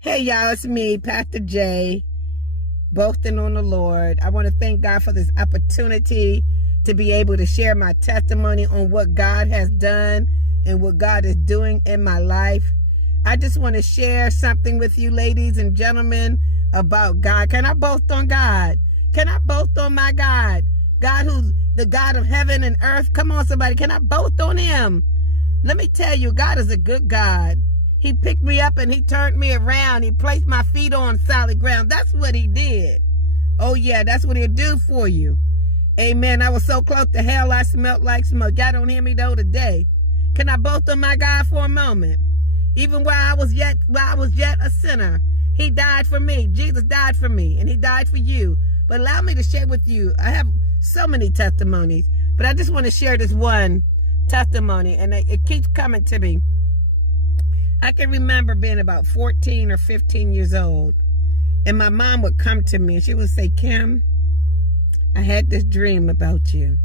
Hey y'all, it's me, Pastor J, boasting on the Lord. I want to thank God for this opportunity to be able to share my testimony on what God has done and what God is doing in my life. I just want to share something with you, ladies and gentlemen, about God. Can I boast on God? Can I boast on my God? God who's the God of heaven and earth. Come on, somebody. Can I boast on him? Let me tell you, God is a good God. He picked me up and he turned me around. He placed my feet on solid ground. That's what he did. Oh, yeah, that's what he'll do for you. Amen. I was so close to hell, I smelled like smoke. Y'all don't hear me, though, today. Can I boast on my God for a moment? Even while I was yet a sinner, he died for me. Jesus died for me, and he died for you. But allow me to share with you. I have so many testimonies, but I just want to share this one testimony, and it keeps coming to me. I can remember being about 14 or 15 years old, and my mom would come to me and she would say, Kim, I had this dream about you.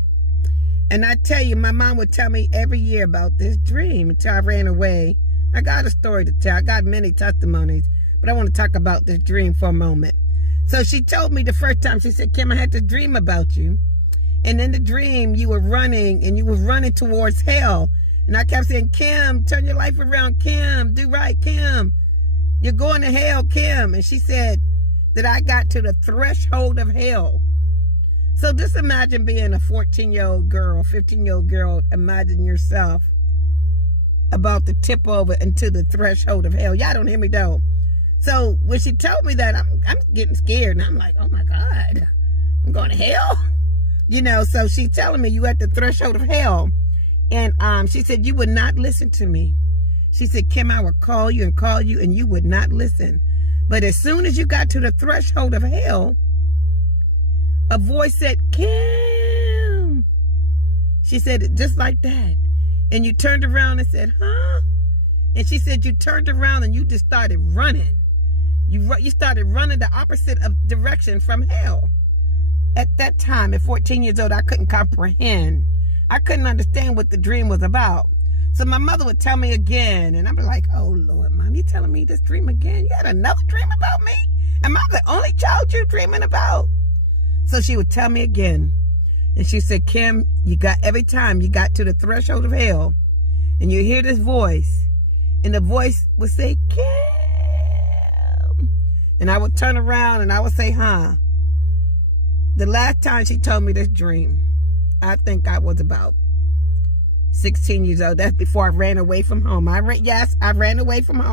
And I tell you, my mom would tell me every year about this dream until I ran away. I got a story to tell. I got many testimonies, but I want to talk about this dream for a moment. So she told me the first time, she said, Kim, I had this dream about you. And in the dream, you were running, and you were running towards hell. And I kept saying, Kim, turn your life around. Kim, do right, Kim. You're going to hell, Kim. And she said that I got to the threshold of hell. So just imagine being a 14-year-old girl, 15-year-old girl. Imagine yourself about to tip over into the threshold of hell. Y'all don't hear me, though. So when she told me that, I'm getting scared. And I'm like, oh, my God, I'm going to hell? You know, so she's telling me you at the threshold of hell. And she said, you would not listen to me. She said, Kim, I would call you, and you would not listen. But as soon as you got to the threshold of hell, a voice said, Kim. She said it just like that. And you turned around and said, huh? And she said, you turned around and you just started running. You started running the opposite of direction from hell. At that time, at 14 years old, I couldn't comprehend. I couldn't understand what the dream was about. So my mother would tell me again, and I'd be like, oh, Lord, Mom, you telling me this dream again? You had another dream about me? Am I the only child you're dreaming about? So she would tell me again. And she said, Kim, every time you got to the threshold of hell, and you hear this voice, and the voice would say, Kim. And I would turn around, and I would say, huh? The last time she told me this dream, I think I was about 16 years old. That's before I ran away from home. I ran away from home.